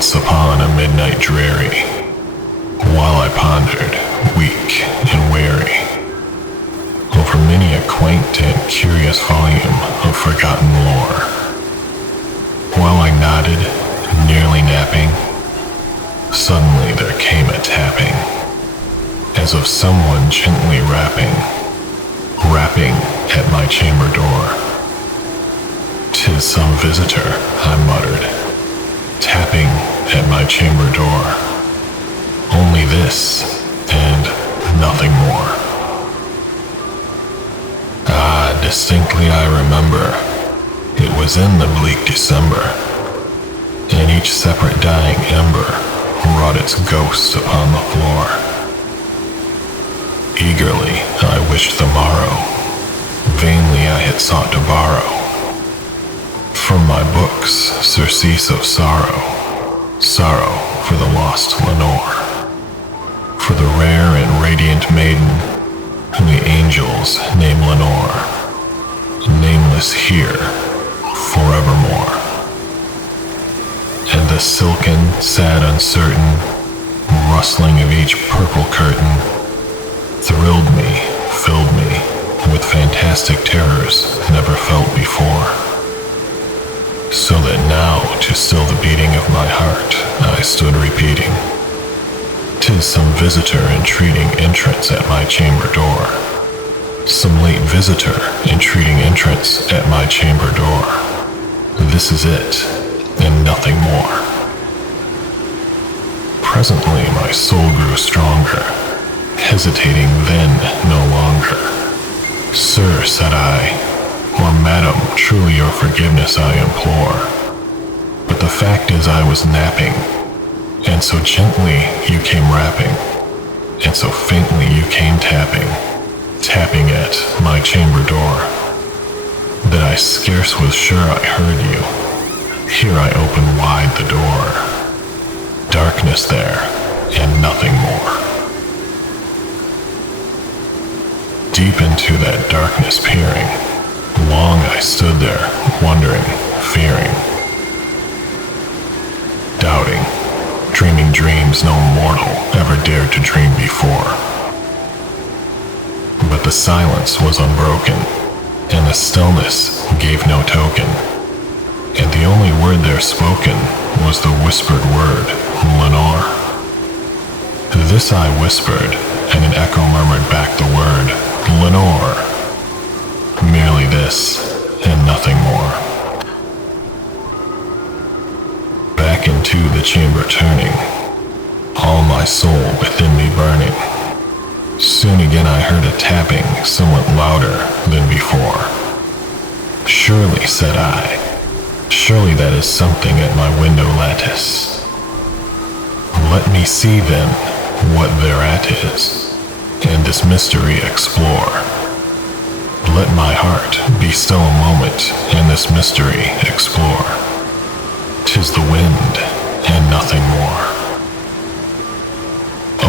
once upon a midnight dreary, while I pondered, weak and weary, over many a quaint and curious volume of forgotten lore. While I nodded, nearly napping, suddenly there came a tapping, as of someone gently rapping at my chamber door. "'Tis some visitor," I muttered, tapping at my chamber door. Only this, and nothing more. Ah, distinctly I remember, it was in the bleak December, and each separate dying ember wrought its ghost upon the floor. Eagerly I wished the morrow, vainly I had sought to borrow from my books surcease of sorrow, sorrow for the lost Lenore, for the rare and radiant maiden whom the angels name Lenore, nameless here forevermore. And the silken, sad, uncertain rustling of each purple curtain thrilled me, filled me with fantastic terrors never felt before. So that now, to still the beating of my heart, I stood repeating, "'Tis some visitor entreating entrance at my chamber door. Some late visitor entreating entrance at my chamber door. This is it, and nothing more." Presently my soul grew stronger, hesitating then no longer. "Sir," said I, "or madam, truly your forgiveness I implore. But the fact is I was napping, and so gently you came rapping, and so faintly you came tapping at my chamber door, that I scarce was sure I heard you. Here I opened wide the door. Darkness there, and nothing more." Deep into that darkness peering, long I stood there, wondering, fearing, doubting, dreaming dreams no mortal ever dared to dream before. But the silence was unbroken, and the stillness gave no token, and the only word there spoken was the whispered word, "Lenore." This I whispered, and an echo murmured back the word, "Lenore." Merely this, and nothing more. Back into the chamber turning, all my soul within me burning. Soon again I heard a tapping somewhat louder than before. "Surely," said I, "surely that is something at my window lattice. Let me see then what thereat is, and this mystery explore. Let my heart be still a moment, and this mystery explore. 'Tis the wind, and nothing more."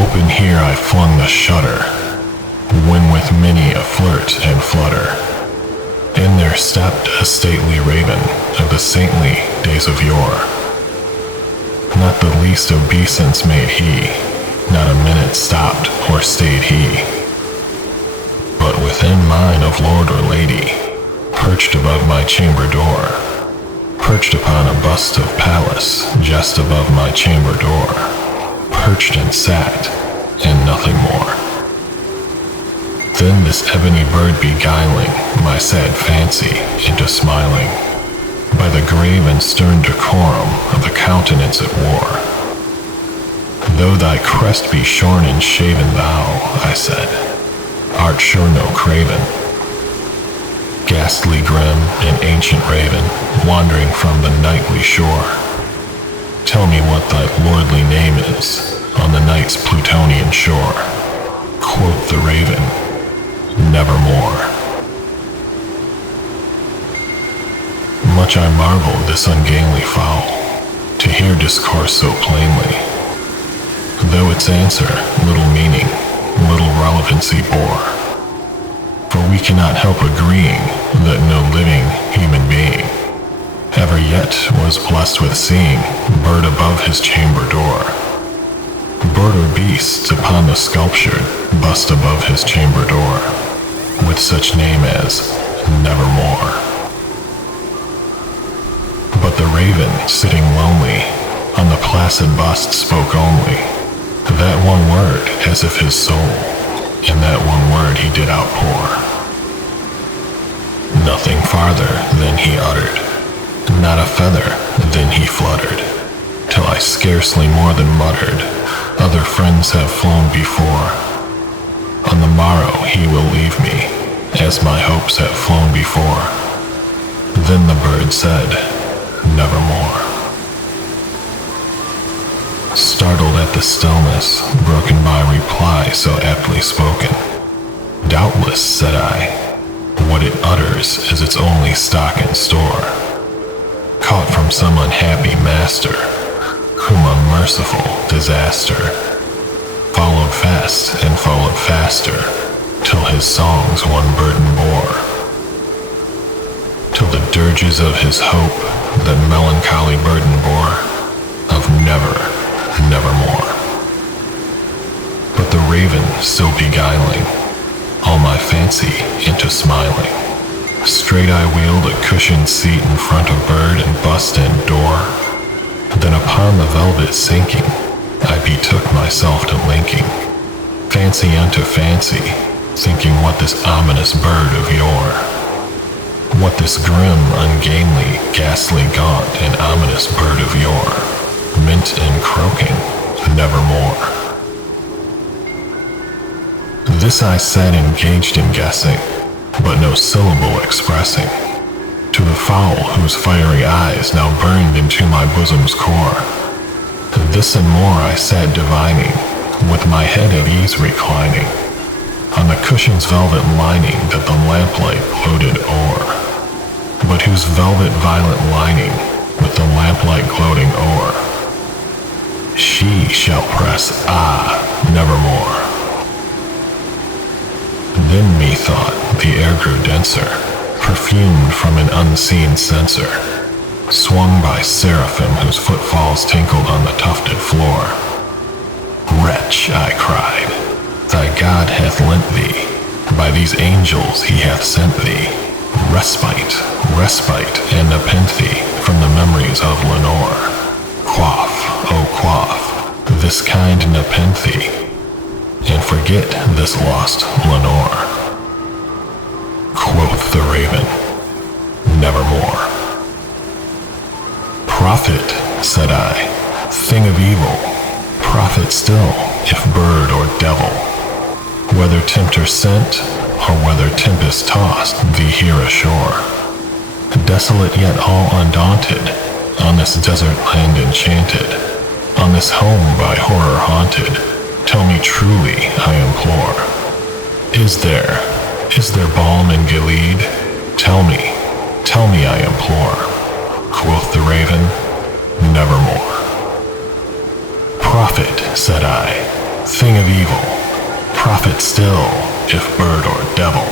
Open here I flung the shutter, when with many a flirt and flutter, in there stepped a stately raven of the saintly days of yore. Not the least obeisance made he, not a minute stopped or stayed he, but within mine of lord or lady, perched above my chamber door, perched upon a bust of Pallas just above my chamber door, perched and sat, and nothing more. Then this ebony bird beguiling my sad fancy into smiling, by the grave and stern decorum of the countenance it wore. "Though thy crest be shorn and shaven, thou," I said, "art sure no craven. Ghastly grim and ancient raven, wandering from the nightly shore. Tell me what thy lordly name is on the night's Plutonian shore." Quoth the raven, "Nevermore." Much I marveled this ungainly fowl, to hear discourse so plainly, though its answer little meaning, little relevancy bore. For we cannot help agreeing that no living human being ever yet was was blessed with seeing, bird above his chamber door. Bird or beast upon the sculptured bust above his chamber door, with such name as Nevermore. But the raven, sitting lonely, on the placid bust spoke only that one word, as if his soul, in that one word he did outpour. Nothing farther than he uttered, not a feather than he fluttered, till I scarcely more than muttered, other friends have flown before. On the morrow he will leave me, as my hopes have flown before. Then the bird said, Nevermore. Startled at the stillness, broken by reply so aptly spoken, doubtless, said I, what it utters is its only stock and store, caught from some unhappy master, whom unmerciful disaster followed fast and followed faster, till his songs one burden bore, till the dirges of his hope that melancholy burden bore, of nevermore. But the raven still beguiling all my fancy into smiling, straight I wheeled a cushioned seat in front of bird and bust and door. Then upon the velvet sinking, I betook myself to linking fancy unto fancy, thinking what this ominous bird of yore, what this grim, ungainly, ghastly, gaunt, and ominous bird of yore meant in croaking Nevermore. This I said engaged in guessing, but no syllable expressing, to the fowl whose fiery eyes now burned into my bosom's core. This and more I sat divining, with my head at ease reclining, on the cushion's velvet lining that the lamplight gloated o'er, but whose velvet violet lining with the lamplight gloating o'er, she shall press, nevermore. Then methought the air grew denser, perfumed from an unseen censer, swung by seraphim whose footfalls tinkled on the tufted floor. Wretch, I cried, thy God hath lent thee, by these angels he hath sent thee, respite, and nepenthe from the memories of Lenore. Quaff, oh quaff, this kind nepenthe, and forget this lost Lenore. Quoth the raven, Nevermore. Prophet, said I, thing of evil, prophet still, if bird or devil, whether tempter sent, or whether tempest tossed thee here ashore, desolate yet all undaunted, on this desert land enchanted, on this home by horror haunted, tell me truly, I implore, is there balm in Gilead? Tell me, I implore. Quoth the raven, Nevermore. Prophet, said I, thing of evil, prophet still, if bird or devil,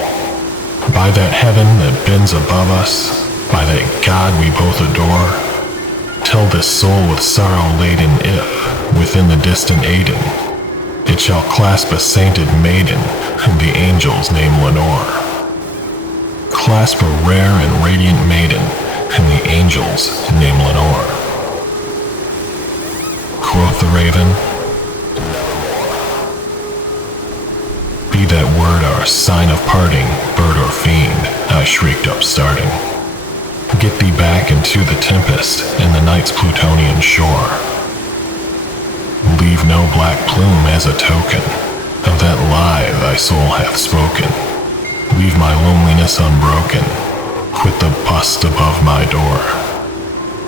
by that heaven that bends above us, by that God we both adore, tell this soul with sorrow laden if, within the distant Aidenn, it shall clasp a sainted maiden whom the angels name Lenore. Clasp a rare and radiant maiden whom the angels name Lenore. Quoth the raven, be that word our sign of parting, bird or fiend, I shrieked upstarting. Get thee back into the tempest and the night's Plutonian shore. Leave no black plume as a token of that lie thy soul hath spoken. Leave my loneliness unbroken. Quit the bust above my door.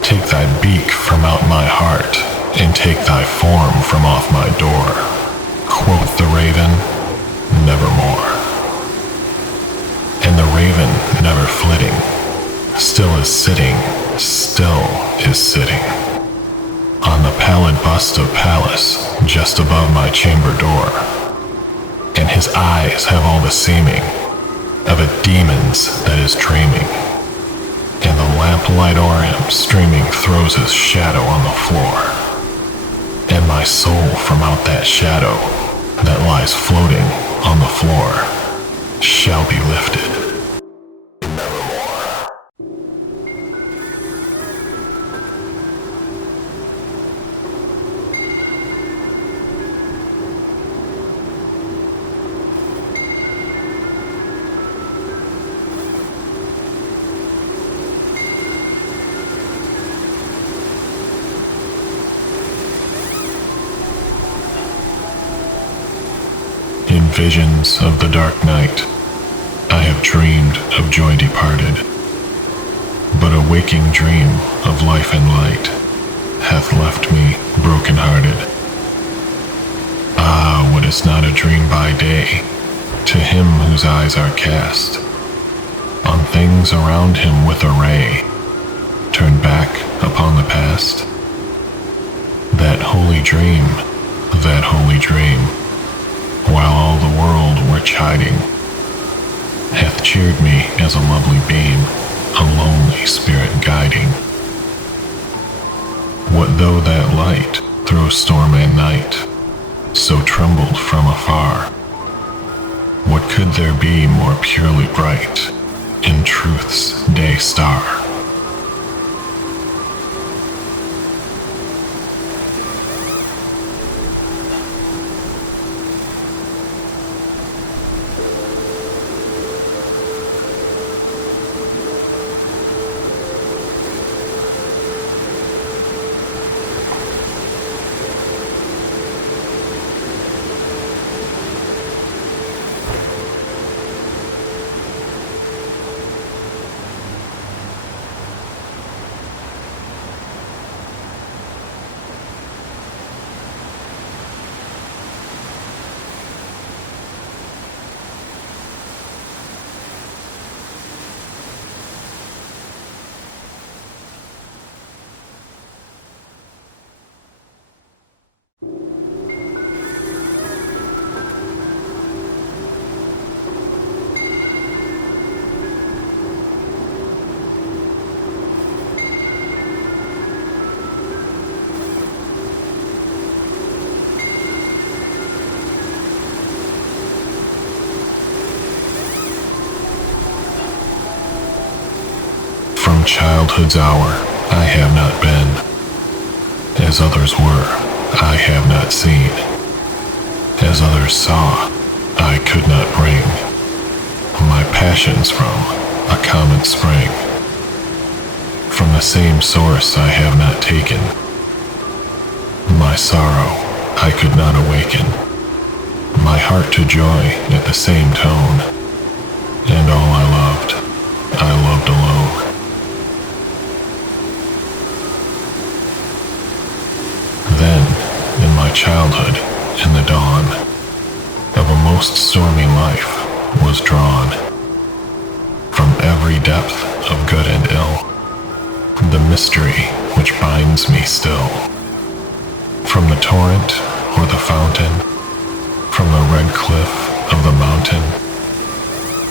Take thy beak from out my heart, and take thy form from off my door. Quoth the raven, Nevermore. And the raven, never flitting, still is sitting on the pallid bust of Pallas, just above my chamber door, and his eyes have all the seeming of a demon's that is dreaming, and the lamplight Light o'er him streaming throws his shadow on the floor, and my soul from out that shadow that lies floating on the floor shall be lifted. In visions of the dark night, I have dreamed of joy departed, but a waking dream of life and light hath left me broken-hearted. Ah, what is not a dream by day to him whose eyes are cast on things around him with a ray turned back upon the past? That holy dream, while all the world were chiding, hath cheered me as a lovely beam, a lonely spirit guiding. What though that light through storm and night so trembled from afar? What could there be more purely bright in truth's day star? From childhood's hour I have not been, as others were I have not seen, as others saw I could not bring my passions from a common spring. From the same source I have not taken, my sorrow I could not awaken, my heart to joy at the same tone, and all I loved alone. Then, in my childhood, in the dawn of a most stormy life, was drawn from every depth of good and ill the mystery which binds me still. From the torrent or the fountain, from the red cliff of the mountain,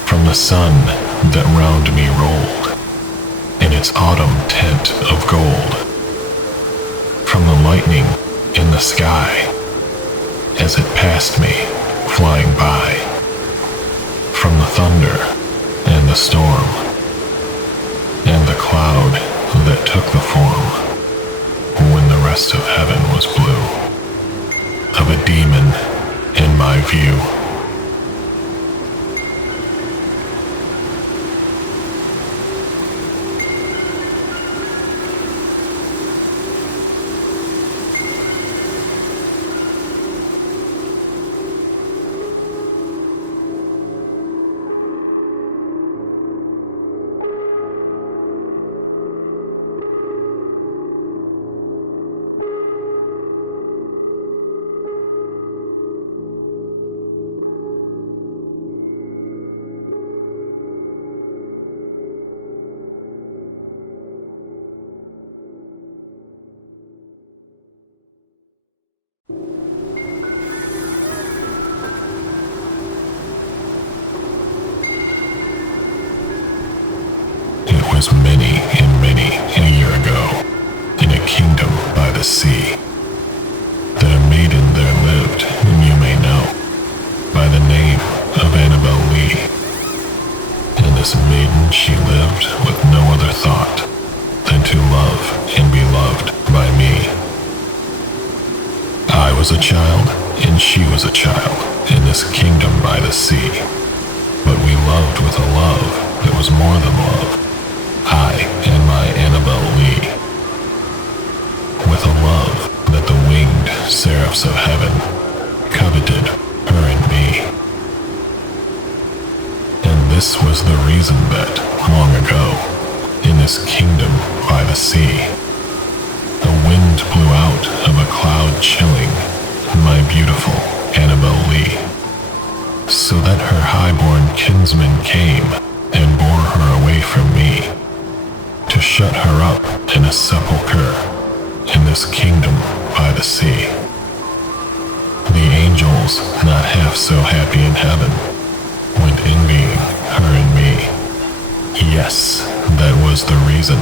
from the sun that round me rolled in its autumn tint of gold, from the lightning in the sky as it passed me flying by, from the thunder and the storm and the cloud that took the form when the rest of heaven was blue of a demon in my view. was many and many a year ago, in a kingdom by the sea, that a maiden there lived whom you may know by the name of Annabel Lee. And this maiden she lived with no other thought than to love and be loved by me. I was a child, and she was a child, in this kingdom by the sea. But we loved with a love that was more than love, I and my Annabel Lee. With a love that the winged seraphs of heaven coveted her and me. And this was the reason that, long ago, in this kingdom by the sea, a wind blew out of a cloud chilling my beautiful Annabel Lee, so that her high-born kinsman came and bore her away from me, to shut her up in a sepulchre in this kingdom by the sea. The angels, not half so happy in heaven, went envying her and me. Yes, that was the reason,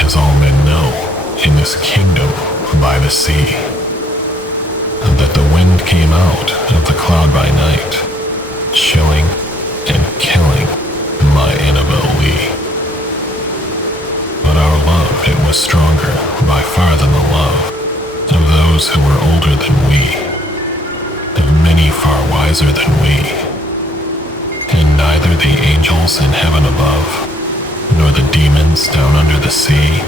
as all men know, in this kingdom by the sea, that the wind came out of the cloud by night, chilling and killing my Annabel Lee. But our love, it was stronger by far than the love of those who were older than we, of many far wiser than we. And neither the angels in heaven above, nor the demons down under the sea,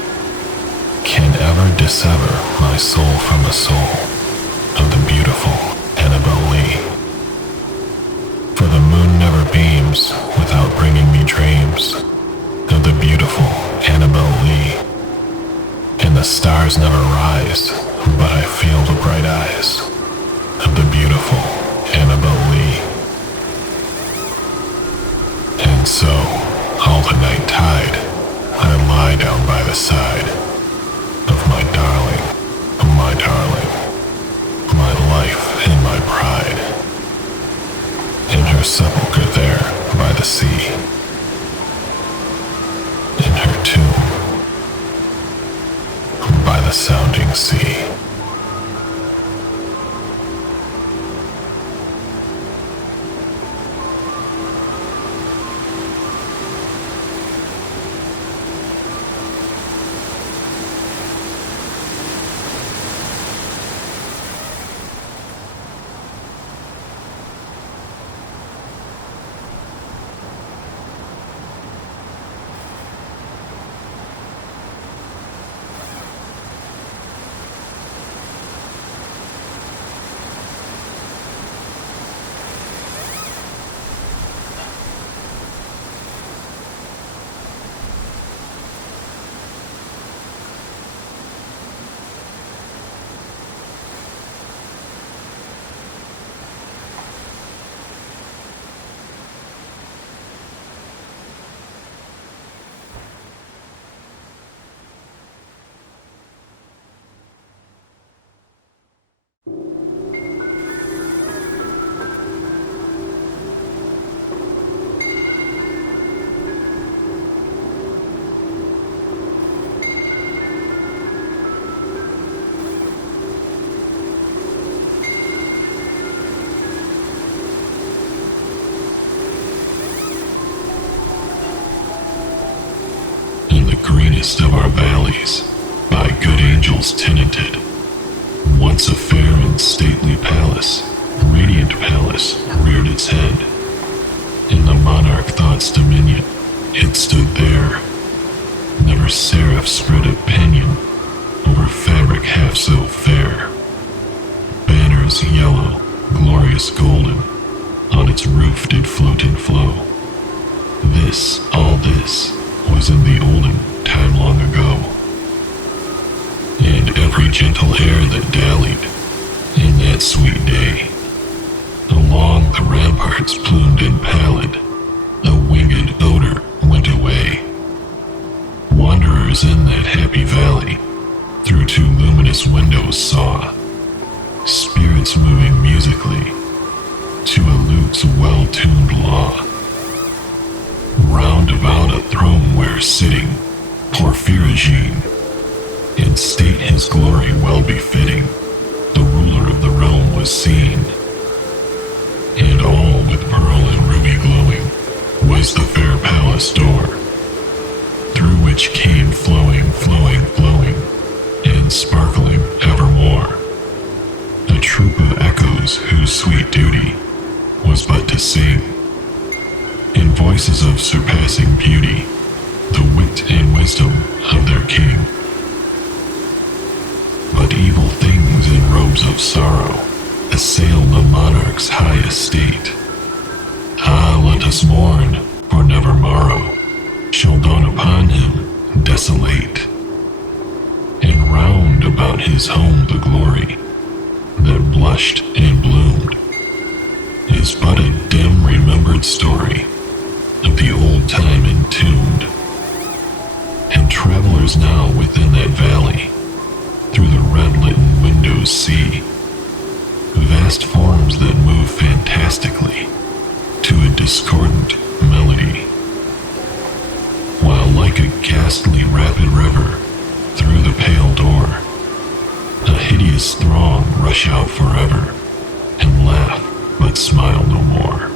can ever dissever my soul from the soul of the beautiful Annabel Lee. For the moon never beams without bringing me dreams of the beautiful Annabel Lee, and the stars never rise, but I feel the bright eyes of the beautiful Annabel Lee. And so, all the night tide, I lie down by the side of my darling, my life and my pride, in her sepulchre there by the sea, in her tomb by the sounding sea. Greenest of our valleys, by good angels tenanted, once a fair and stately palace, radiant palace, reared its head. In the monarch thought's dominion, it stood there. Never seraph spread a pinion over fabric half so fair. Banners yellow, glorious golden, on its roof did float and flow. This, all this, was in the olden time long ago. And every gentle air that dallied in that sweet day, along the ramparts plumed and pallid, a winged odor went away. Wanderers in that happy valley through two luminous windows saw spirits moving musically to a lute's well-tuned law. Round about a throne where sitting Porphyrogene, in state his glory well befitting, the ruler of the realm was seen, and all with pearl and ruby glowing was the fair palace door, through which came flowing, and sparkling evermore, a troop of echoes whose sweet duty was but to sing, in voices of surpassing beauty, the wit and wisdom of their king. But evil things in robes of sorrow assailed the monarch's high estate. Ah, let us mourn, for never morrow shall dawn upon him desolate. And round about his home the glory that blushed and bloomed is but a dim remembered story of the old time entombed. And travelers now within that valley through the red-litten windows see vast forms that move fantastically to a discordant melody, while like a ghastly rapid river through the pale door, a hideous throng rush out forever and laugh but smile no more.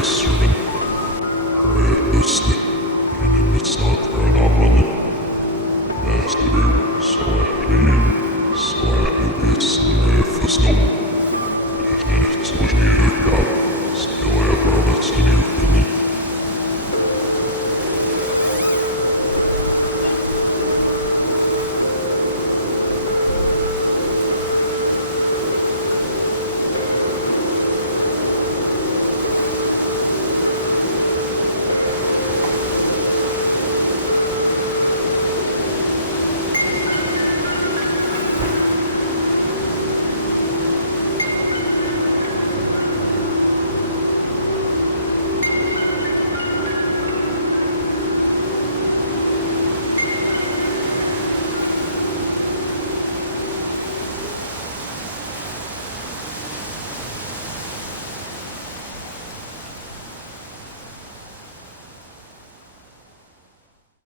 Servant